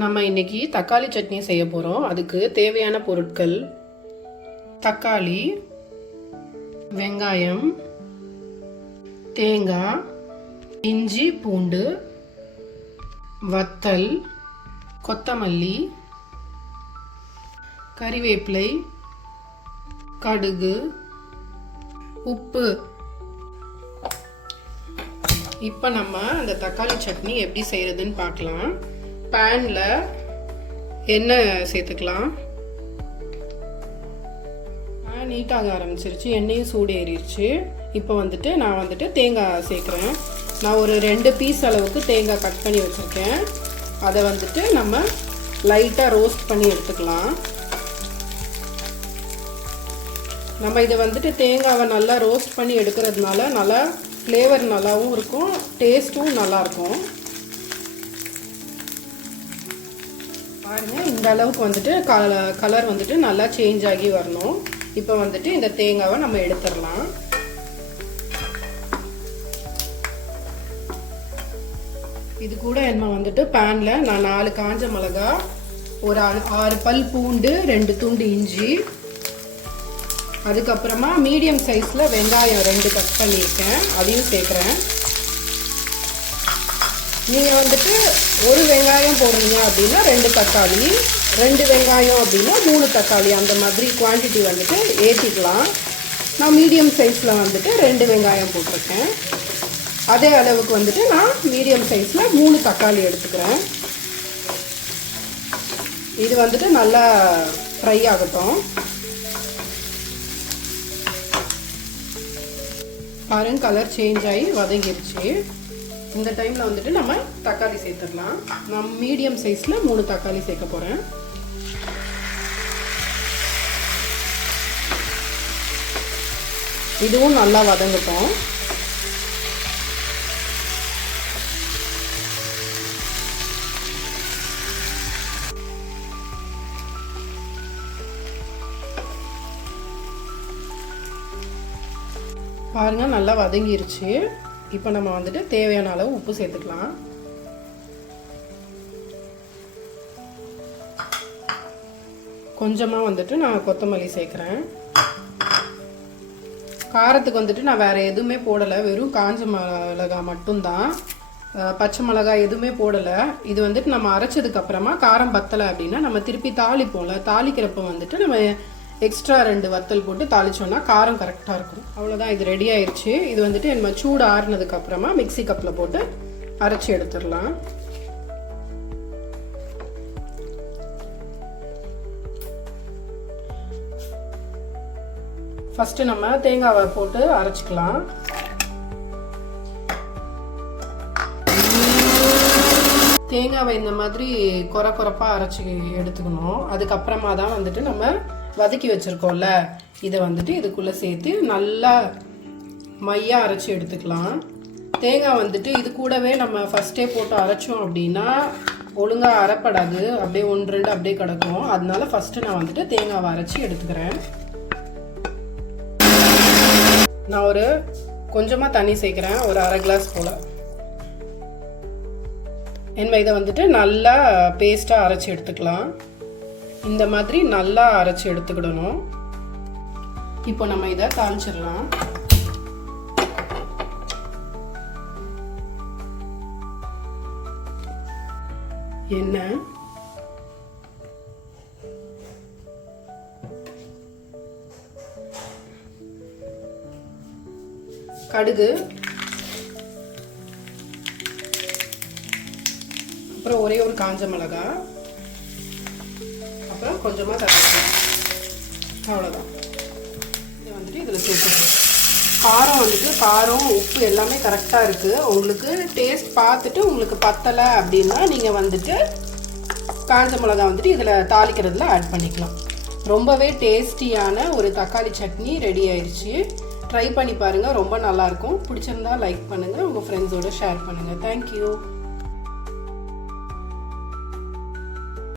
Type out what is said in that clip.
நம்ம இன்னைக்கு தக்காளி சட்னி செய்ய போகிறோம் அதுக்கு தேவையான பொருட்கள் தக்காளி வெங்காயம் தேங்காய் இஞ்சி பூண்டு வத்தல் கொத்தமல்லி கறிவேப்பிலை கடுகு உப்பு. இப்போ நம்ம அந்த தக்காளி சட்னி எப்படி செய்கிறதுன்னு பார்க்கலாம். பேனில் எண்ணெய் சேர்த்துக்கலாம்? பேன் நீட்டாக ஆரம்பிச்சிருச்சு. எண்ணெயும் சூடு ஏறிடுச்சு இப்போ வந்துட்டு நான் வந்துட்டு தேங்காய் சேர்க்குறேன். நான் ஒரு ரெண்டு பீஸ் அளவுக்கு தேங்காய் கட் பண்ணி வச்சுருக்கேன். அதை வந்துட்டு நம்ம லைட்டாக ரோஸ்ட் பண்ணி எடுத்துக்கலாம். நம்ம இதை வந்துட்டு தேங்காவை நல்லா ரோஸ்ட் பண்ணி எடுக்கிறதுனால நல்லா ஃப்ளேவர் நல்லாவும் இருக்கும் டேஸ்ட்டும் நல்லாயிருக்கும் பாருங்கள் இந்த அளவுக்கு வந்துட்டு கல கலர் வந்துட்டு நல்லா சேஞ்ச் ஆகி வரணும். இப்போ வந்துட்டு இந்த தேங்காவை நம்ம எடுத்துடலாம். இது கூட என்ன வந்துட்டு பேனில் நான் நாலு காஞ்ச மிளகா ஒரு ஆறு பல் பூண்டு ரெண்டு துண்டு இஞ்சி. அதுக்கப்புறமா மீடியம் சைஸில் வெங்காயம் ரெண்டு கட் பண்ணியிருக்கேன். அதையும் சேர்க்குறேன். நீங்கள் வந்துட்டு ஒரு வெங்காயம் போடுறீங்க அப்படின்னா ரெண்டு தக்காளி ரெண்டு வெங்காயம் அப்படின்னா மூணு தக்காளி அந்த மாதிரி குவான்டிட்டி வந்துட்டு ஏற்றிக்கலாம் நான் மீடியம் சைஸில் வந்துட்டு ரெண்டு வெங்காயம் போட்டிருக்கேன். அதே அளவுக்கு வந்துட்டு நான் மீடியம் சைஸில் மூணு தக்காளி எடுத்துக்கிறேன். இது வந்துட்டு நல்லா ஃப்ரை ஆகட்டும். பாருங்க கலர் சேஞ்ச் ஆகி வதங்கிருச்சு இந்த டைமில் வந்துட்டு நம்ம தக்காளி சேர்த்துடலாம். நான் மீடியம் சைஸில் மூணு தக்காளி சேர்க்க போகிறேன் இதுவும் நல்லா வதங்கட்டும். பாருங்கள் நல்லா வதங்கிருச்சு. இப்போ நம்ம வந்துட்டு தேவையான அளவு உப்பு சேர்த்துக்கலாம். கொஞ்சமாக வந்துட்டு நான் கொத்தமல்லி சேர்க்குறேன். காரத்துக்கு வந்துட்டு நான் வேறு எதுவுமே போடலை. வெறும் காஞ்ச மிளகா மட்டும்தான். பச்சை மிளகாய் எதுவுமே போடலை. இது வந்துட்டு நம்ம அரைச்சதுக்கு அப்புறமா காரம் பத்தலை அப்படின்னா நம்ம திருப்பி தாளிப்போம்ல. தாளிக்கிறப்ப வந்துட்டு நம்ம எக்ஸ்ட்ரா ரெண்டு வத்தல் போட்டு தாளிச்சோன்னா காரம் கரெக்டாக இருக்கும். அவ்வளோதான் இது ரெடி ஆயிடுச்சு இது வந்துட்டு நம்ம சூடு ஆறுனதுக்கு அப்புறமா மிக்சி கப்பில் போட்டு அரைச்சி எடுத்துடலாம். ஃபஸ்ட்டு நம்ம தேங்காவை போட்டு அரைச்சிக்கலாம். தேங்காவை இந்த மாதிரி குறை குறைப்பாக அரைச்சி எடுத்துக்கணும். அதுக்கப்புறமா தான் வந்துட்டு நம்ம வதக்கி வச்சுருக்கோம்ல இதை வந்துட்டு இதுக்குள்ளே சேர்த்து நல்லா மையாக அரைச்சி எடுத்துக்கலாம். தேங்காய் வந்துட்டு இது கூடவே நம்ம ஃபஸ்ட்டே போட்டு அரைச்சோம் அப்படின்னா ஒழுங்காக அரைப்படாது. அப்படியே ஒன்று ரெண்டு அப்படியே கிடக்கும். அதனால ஃபஸ்ட்டு நான் வந்துட்டு தேங்காவை அரைச்சி எடுத்துக்கிறேன். நான் ஒரு கொஞ்சமாக தண்ணி சேர்க்குறேன் ஒரு அரை கிளாஸ் போல். என்ன இதை வந்துட்டு நல்லா பேஸ்ட்டாக அரைச்சி எடுத்துக்கலாம். இந்த மாதிரி நல்லா அரைச்சி எடுத்துக்கிடணும். இப்போ நம்ம இதை காமிச்சிடலாம். எண்ணெய் கடுகு. அப்புறம் ஒரே ஒரு காஞ்ச மிளகா. அப்புறம் கொஞ்சமாக தக்காளி அவ்வளோதான் இது வந்துட்டு இதில் சேர்த்துக்கணும். காரம் வந்துட்டு காரம் உப்பு எல்லாமே கரெக்டாக இருக்குது உங்களுக்கு டேஸ்ட் பார்த்துட்டு உங்களுக்கு பத்தலை அப்படின்னா நீங்கள் வந்துட்டு காஞ்ச மிளகா வந்துட்டு இதில் தாளிக்கிறதுல ஆட் பண்ணிக்கலாம். ரொம்பவே டேஸ்டியான ஒரு தக்காளி சட்னி ரெடி ஆயிடுச்சு ட்ரை பண்ணி பாருங்கள் ரொம்ப நல்லாயிருக்கும் பிடிச்சிருந்தா லைக் பண்ணுங்கள் உங்கள் ஃப்ரெண்ட்ஸோடு ஷேர் பண்ணுங்கள் தேங்க்யூ